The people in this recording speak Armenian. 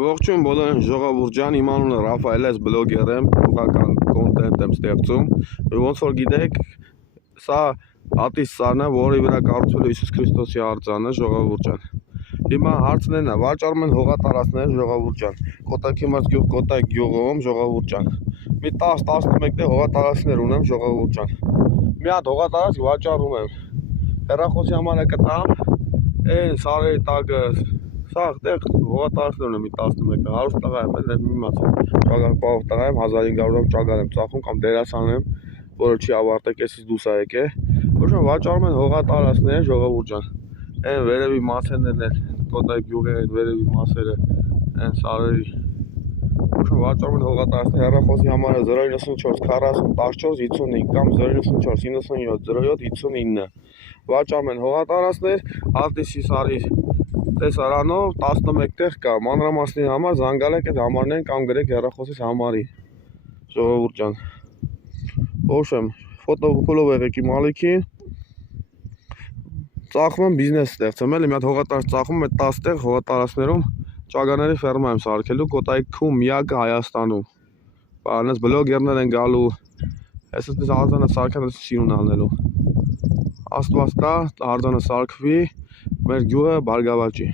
Ողջույն բոլորին, ժողովուրդ ջան, իմ անունը Ռաֆայել է, բլոգեր եմ, գյուղական կոնտենտ եմ ստեղծում։ Ոնց որ գիտեք, սա ատիս սարն է, որի վրա կառուցվել է Հիսուս Քրիստոսի արձանը, ժողովուրդ ջան։ Հիմա հարցն է, վաճառում են հողատարածքներ, ժողովուրդ ջան։ Կոտայքի մարզ գյուղ, Կոտայք գյուղում, ժողովուրդ ջան։ Մի 10-11 հողատարածքներ ունեմ, ժողովուրդ ջան։ Մի հատ հողատարածք վաճառում եմ։ Հեռախոսի համարը կտամ, այն սարերի տակը Սա այդտեղ հողատարածքներ ունեմ մի 11 հարուստ տղա եմ, մի մասը ճագար պահող տղա եմ, 1500 ճագար եմ ծախում կամ դերասան եմ, որը չի ավարտել, կեսից դուրս ա եկել։ Ոչմ վաճառում են հողատարածքներ, ժողովուրդ ջան։ Այն վերևի մասերն են, Կոտայք գյուղի այդ վերևի մասերը, այն սարերի։ Ոչմ վաճառում են հողատարածքներ, հեռախոսի համարը 094 40 14 55 կամ 094 97 07 59։ Վաճառում են հողատարածքներ, Ատիսի սարի տեսարանով 11 տեղ կա, մանրամասնի համար զանգալեք այդ համարներին կամ գրեք հեռախոսից համարի, ժողովուրդ ջան։ Ոչմ, ֆոտոֆոլով եղեք իմ ալիքին, ծախում եմ բիզնես ստեղծեմ, էլի մի հատ հողատարածք ծախում եմ, այդ 10 տեղ հողատարածքներում ճագարների ֆերմա եմ սարքելու, Կոտայքում միակը Հայաստանում։ Բանես բլոգերներ են գալու, այսպես արձանը սարքան սիրուն անելու։ Աստված տա, արձանը սարքվի, մեր գյուղը բարգավաճի։